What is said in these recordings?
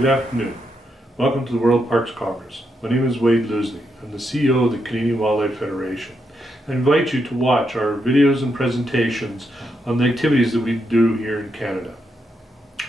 Good afternoon. Welcome to the World Parks Congress. My name is Wade Luzny. I'm the CEO of the Canadian Wildlife Federation. I invite you to watch our videos and presentations on the activities that we do here in Canada.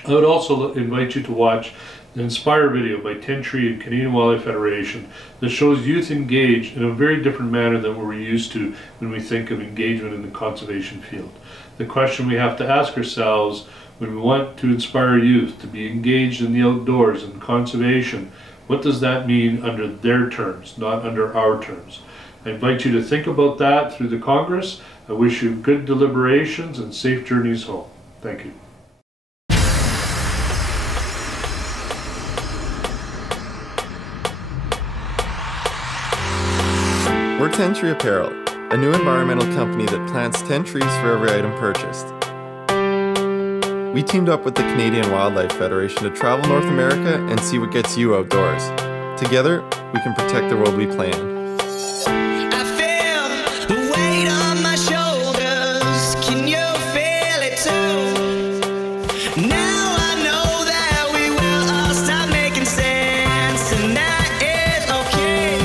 I would also invite you to watch the Inspire video by 10 Tree and Canadian Wildlife Federation that shows youth engaged in a very different manner than what we're used to when we think of engagement in the conservation field. The question we have to ask ourselves when we want to inspire youth to be engaged in the outdoors and conservation, what does that mean under their terms, not under our terms? I invite you to think about that through the Congress. I wish you good deliberations and safe journeys home. Thank you. We're 10 Tree Apparel, a new environmental company that plants 10 trees for every item purchased. We teamed up with the Canadian Wildlife Federation to travel North America and see what gets you outdoors. Together, we can protect the world we play in. I feel the weight on my shoulders. Can you feel it too? Now I know that we will all stop making sense, and that is okay.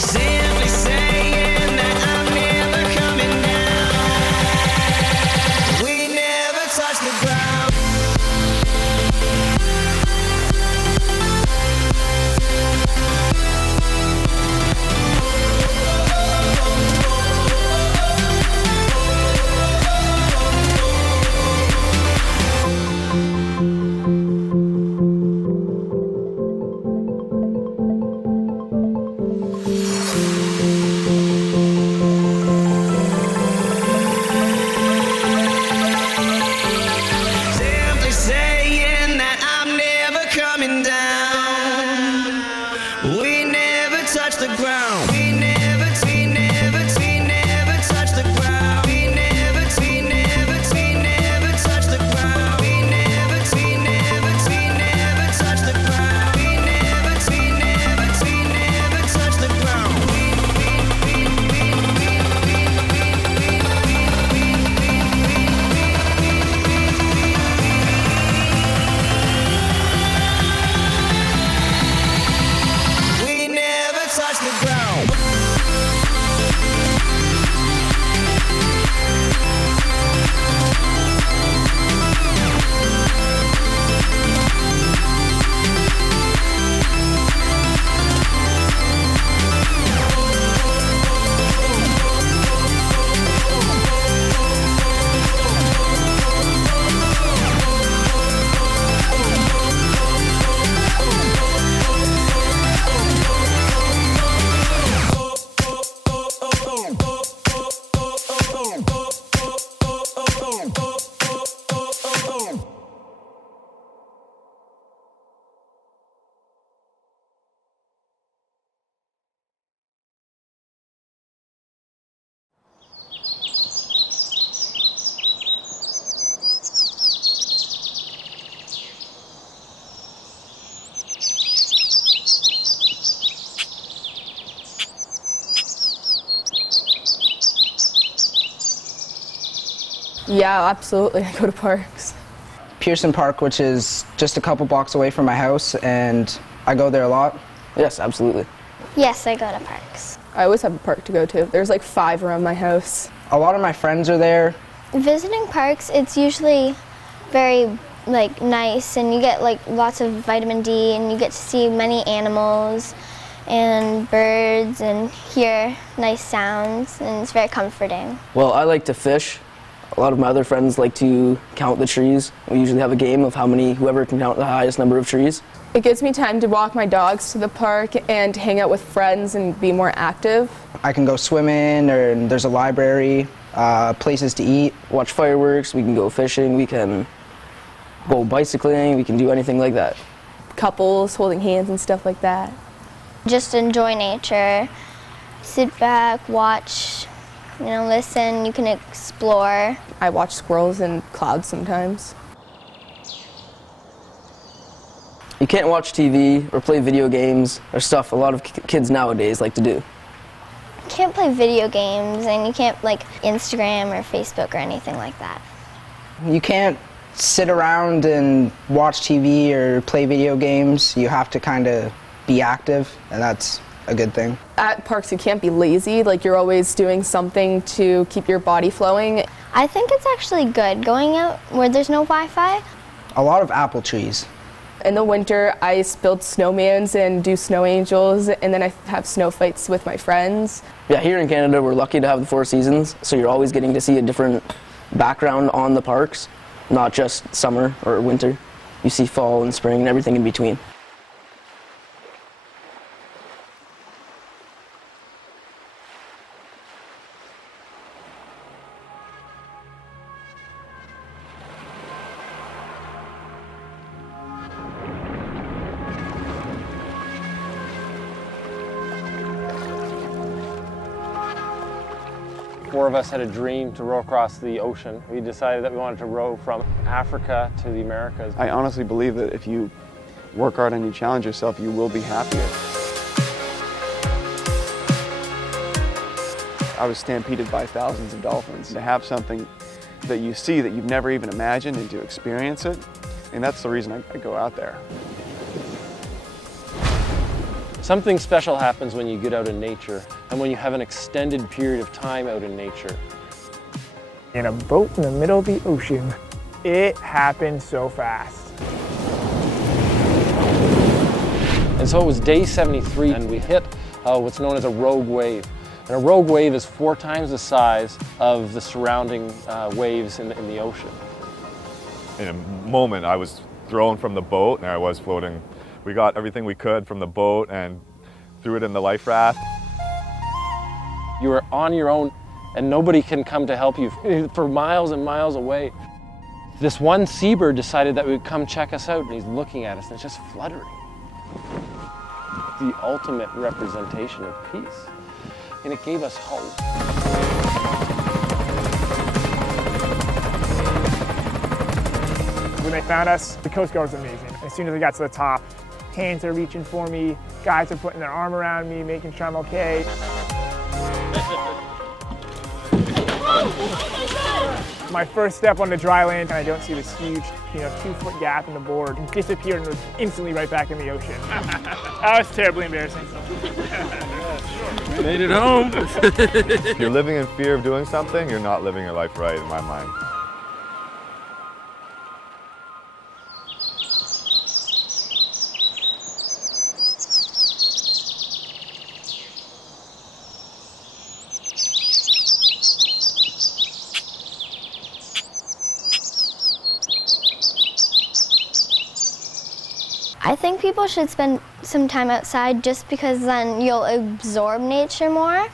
Simply saying that I'm never coming down. We never touch the ground. We never touch the ground. We never touch the ground. We never touch the ground. We never touch the ground. We never touch the ground. Touch the ground. Yeah, absolutely. I go to parks. Pearson Park, which is just a couple blocks away from my house, and I go there a lot. Yes, absolutely. Yes, I go to parks. I always have a park to go to. There's like 5 around my house. A lot of my friends are there. Visiting parks, it's usually very nice, and you get lots of vitamin D, and you get to see many animals and birds and hear nice sounds, and it's very comforting. Well, I like to fish. A lot of my other friends like to count the trees. We usually have a game of whoever can count the highest number of trees. It gives me time to walk my dogs to the park and hang out with friends and be more active. I can go swimming, or there's a library, places to eat. Watch fireworks, we can go fishing, we can go bicycling, we can do anything like that. Couples holding hands and stuff like that. Just enjoy nature, sit back, watch, listen, you can explore. I watch squirrels and clouds sometimes. You can't watch TV or play video games or stuff a lot of kids nowadays like to do. You can't play video games, and you can't Instagram or Facebook or anything like that. You can't sit around and watch TV or play video games. You have to kind of be active, and that's a good thing. At parks, you can't be lazy. Like, you're always doing something to keep your body flowing. I think it's actually good going out where there's no Wi-Fi. A lot of apple trees. In the winter, I build snowmans and do snow angels, and then I have snow fights with my friends. Yeah, here in Canada, we're lucky to have the 4 seasons, so you're always getting to see a different background on the parks, not just summer or winter. You see fall and spring and everything in between. Four of us had a dream to row across the ocean. We decided that we wanted to row from Africa to the Americas. I honestly believe that if you work hard and you challenge yourself, you will be happier. I was stampeded by thousands of dolphins. To have something that you see that you've never even imagined and to experience it, and that's the reason I go out there. Something special happens when you get out in nature and when you have an extended period of time out in nature. In a boat in the middle of the ocean. It happened so fast. And so it was day 73 and we hit what's known as a rogue wave. And a rogue wave is 4 times the size of the surrounding waves in the ocean. In a moment I was thrown from the boat and I was floating. We got everything we could from the boat and threw it in the life raft. You are on your own and nobody can come to help you for miles and miles away. This one seabird decided that would come check us out and he's looking at us and it's just fluttering. The ultimate representation of peace. And it gave us hope. When they found us, the Coast Guard was amazing. As soon as we got to the top, hands are reaching for me, guys are putting their arm around me, making sure I'm okay. My first step on the dry land, and I don't see this huge, 2-foot gap in the board, and disappeared and was instantly right back in the ocean. That was terribly embarrassing. Made it home. If you're living in fear of doing something, you're not living your life right in my mind. I think people should spend some time outside just because then you'll absorb nature more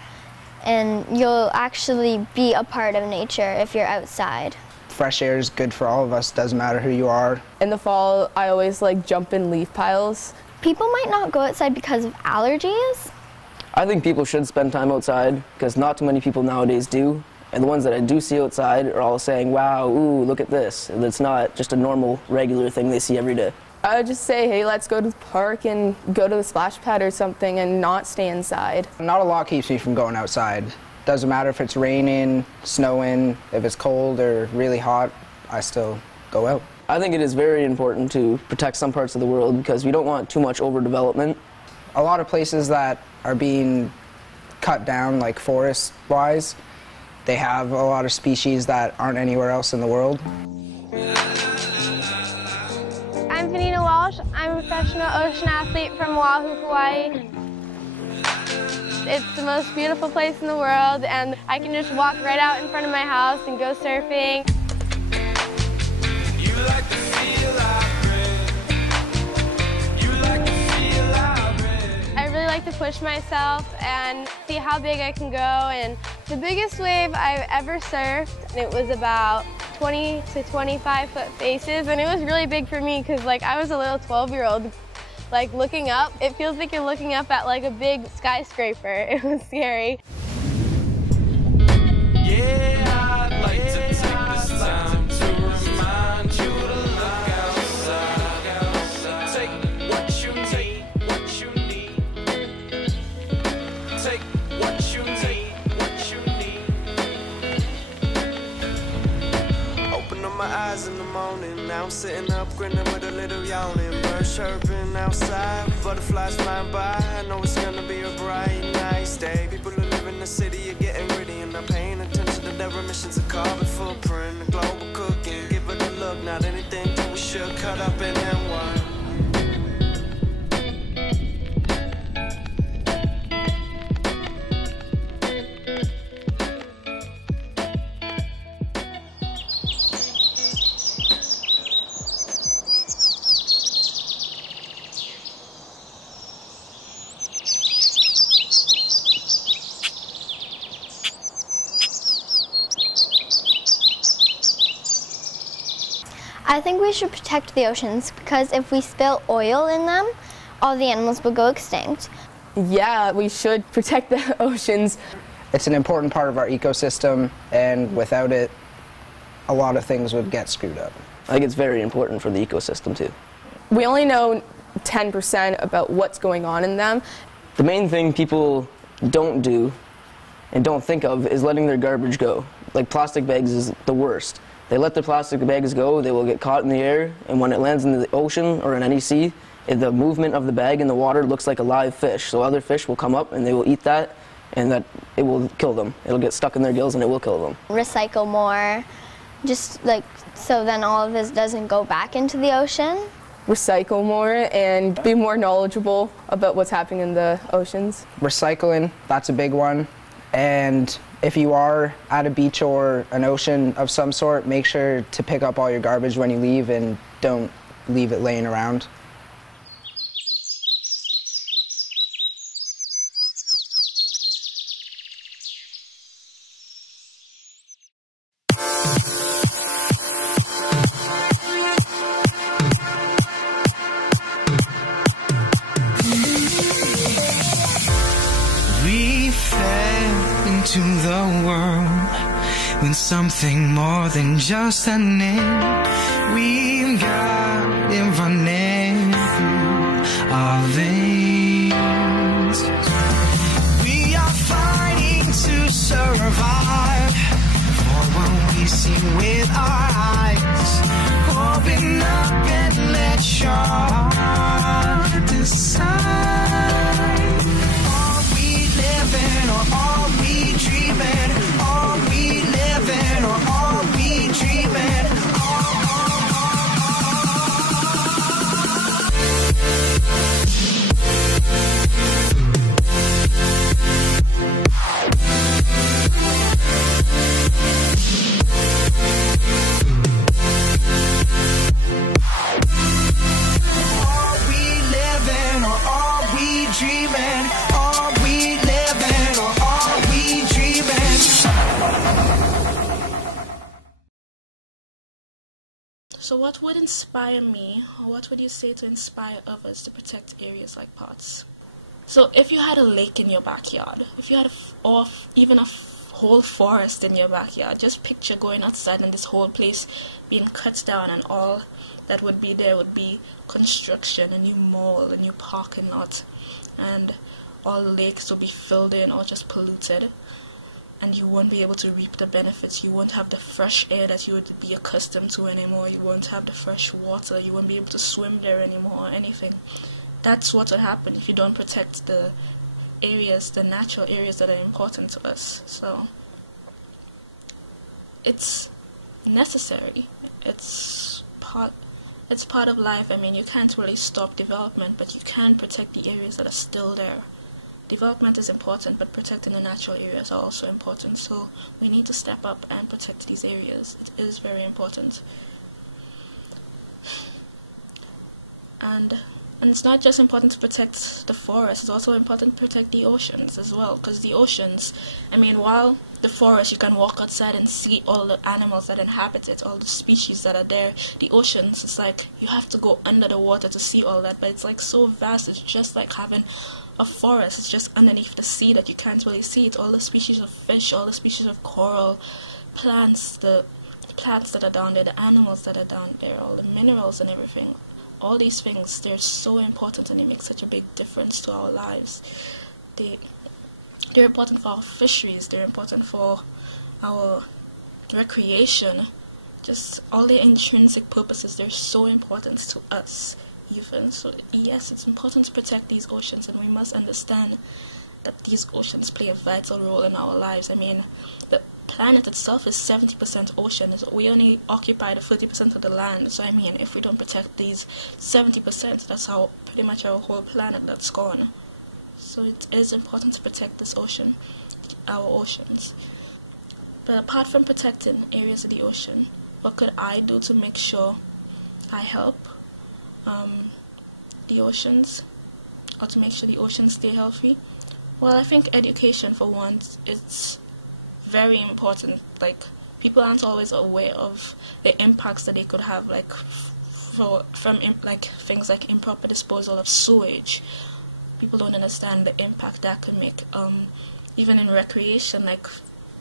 and you'll actually be a part of nature if you're outside. Fresh air is good for all of us, doesn't matter who you are. In the fall, I always jump in leaf piles. People might not go outside because of allergies. I think people should spend time outside because not too many people nowadays do. And the ones that I do see outside are all saying, wow, ooh, look at this. And it's not just a normal, regular thing they see every day. I would just say, hey, let's go to the park and go to the splash pad or something and not stay inside. Not a lot keeps me from going outside. Doesn't matter if it's raining, snowing, if it's cold or really hot, I still go out. I think it is very important to protect some parts of the world because we don't want too much overdevelopment. A lot of places that are being cut down, like forest-wise, they have a lot of species that aren't anywhere else in the world. I'm a professional ocean athlete from Oahu, Hawaii. It's the most beautiful place in the world, and I can just walk right out in front of my house and go surfing. I really like to push myself and see how big I can go, and the biggest wave I've ever surfed, it was about 20 to 25 foot faces, and it was really big for me because I was a little 12-year-old. Looking up, it feels like you're looking up at a big skyscraper. It was scary. Yeah, I'd like to take this time to remind you to look outside. Take what you need, what you need. Take what you need, what you need. Open them my eyes in the morning. Now I'm sitting up grinning with a little yawning. Birds chirping outside, butterflies flying by. I know it's gonna be a bright, nice day. People who live in the city are getting gritty and not paying attention to their emissions of carbon footprint. The global cooking, give it a look, not anything that we should cut up in NY. I think we should protect the oceans because if we spill oil in them, all the animals will go extinct. Yeah, we should protect the oceans. It's an important part of our ecosystem, and without it, a lot of things would get screwed up. I think it's very important for the ecosystem too. We only know 10% about what's going on in them. The main thing people don't do and don't think of is letting their garbage go. Like plastic bags is the worst. They let the plastic bags go, they will get caught in the air, and when it lands in the ocean or in any sea, the movement of the bag in the water looks like a live fish. So other fish will come up and they will eat that, and that it will kill them. It'll get stuck in their gills and it will kill them. Recycle more, just like so then all of this doesn't go back into the ocean. Recycle more and be more knowledgeable about what's happening in the oceans. Recycling, that's a big one. And if you are at a beach or an ocean of some sort, make sure to pick up all your garbage when you leave and don't leave it laying around. We fell into the world with something more than just a name. We've got it running through our veins. We are fighting to survive for what we see with our eyes. Open up and let your heart decide. Or are we dreaming? Are we living or are we dreaming? Are we living or are we dreaming? Are we living or are we dreaming? So what would inspire me, or what would you say to inspire others to protect areas like pots? So if you had a lake in your backyard, if you had even a whole forest in your backyard, just picture going outside and this whole place being cut down and all that would be there would be construction, a new mall, a new parking lot, and all lakes will be filled in or just polluted, and you won't be able to reap the benefits. You won't have the fresh air that you would be accustomed to anymore. You won't have the fresh water. You won't be able to swim there anymore or anything. That's what will happen if you don't protect the areas, the natural areas that are important to us. So it's necessary. It's part of life. I mean, you can't really stop development, but you can protect the areas that are still there. Development is important, but protecting the natural areas are also important. So we need to step up and protect these areas. It is very important. And it's not just important to protect the forest, it's also important to protect the oceans as well. Because the oceans, I mean, while the forest, you can walk outside and see all the animals that inhabit it, all the species that are there. The oceans, it's like you have to go under the water to see all that, but it's like so vast. It's just like having a forest. It's just underneath the sea that you can't really see it. All the species of fish, all the species of coral, plants, the plants that are down there, the animals that are down there, all the minerals and everything. All these things, they're so important and they make such a big difference to our lives. They're important for our fisheries, they're important for our recreation, just all the intrinsic purposes, they're so important to us even. So yes, it's important to protect these oceans, and we must understand that these oceans play a vital role in our lives. I mean, the planet itself is 70% ocean. So we only occupy the 30% of the land. So I mean, if we don't protect these 70%, that's how pretty much our whole planet that's gone. So it is important to protect this ocean, our oceans. But apart from protecting areas of the ocean, what could I do to make sure I help the oceans, or to make sure the oceans stay healthy? Well, I think education, for one, is very important. Like, people aren't always aware of the impacts that they could have, like from things like improper disposal of sewage. People don't understand the impact that could make, even in recreation, like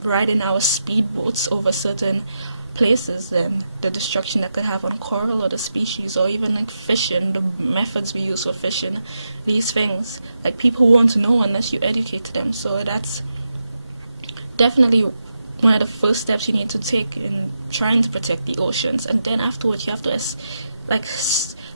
riding our speedboats over certain places, and the destruction that could have on coral or the species, or even like fishing, the methods we use for fishing, these things. Like, people won't know unless you educate them. So that's definitely one of the first steps you need to take in trying to protect the oceans. And then afterwards, you have to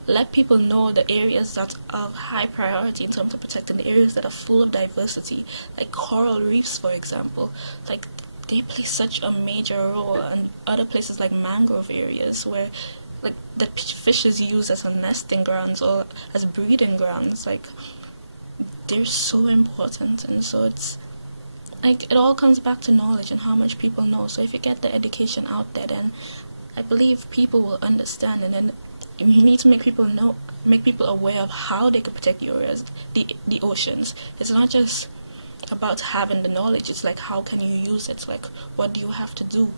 let people know the areas that are of high priority in terms of protecting, the areas that are full of diversity, like coral reefs, for example. Like, they play such a major role, and other places like mangrove areas where like the fishes use as a nesting grounds or as breeding grounds. Like, they're so important. And so it's like, it all comes back to knowledge and how much people know. So if you get the education out there, then I believe people will understand, and then you need to make people aware of how they could protect the areas, the oceans. It's not just about having the knowledge, it's like, how can you use it? Like, what do you have to do?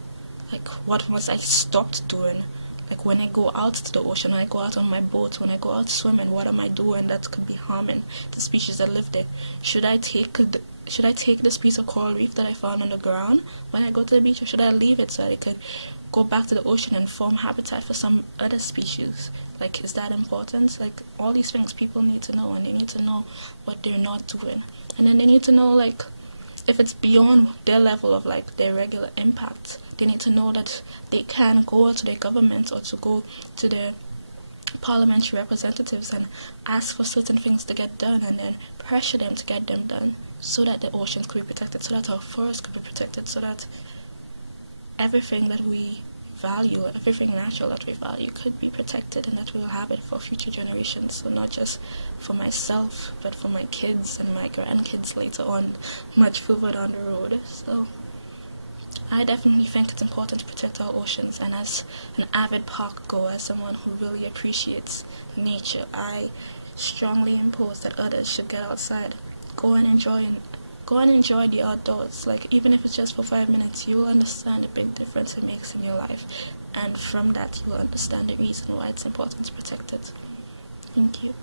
Like, what must I stop doing? Like, when I go out to the ocean, when I go out on my boat, when I go out swimming, what am I doing that could be harming the species that live there? Should I take this piece of coral reef that I found on the ground when I go to the beach, or should I leave it so that it could go back to the ocean and form habitat for some other species? Like, is that important? Like, all these things people need to know, and they need to know what they're not doing. And then they need to know, like, if it's beyond their level of, like, their regular impact, they need to know that they can go to their government or to go to their parliamentary representatives and ask for certain things to get done, and then pressure them to get them done, so that the oceans could be protected, so that our forests could be protected, so that everything that we value, everything natural that we value could be protected, and that we'll have it for future generations. So not just for myself, but for my kids and my grandkids later on, much further down the road. So I definitely think it's important to protect our oceans, and as an avid park goer, as someone who really appreciates nature, I strongly impose that others should get outside, go and enjoy the outdoors. Like, even if it's just for 5 minutes, you will understand the big difference it makes in your life, and from that you will understand the reason why it's important to protect it. Thank you.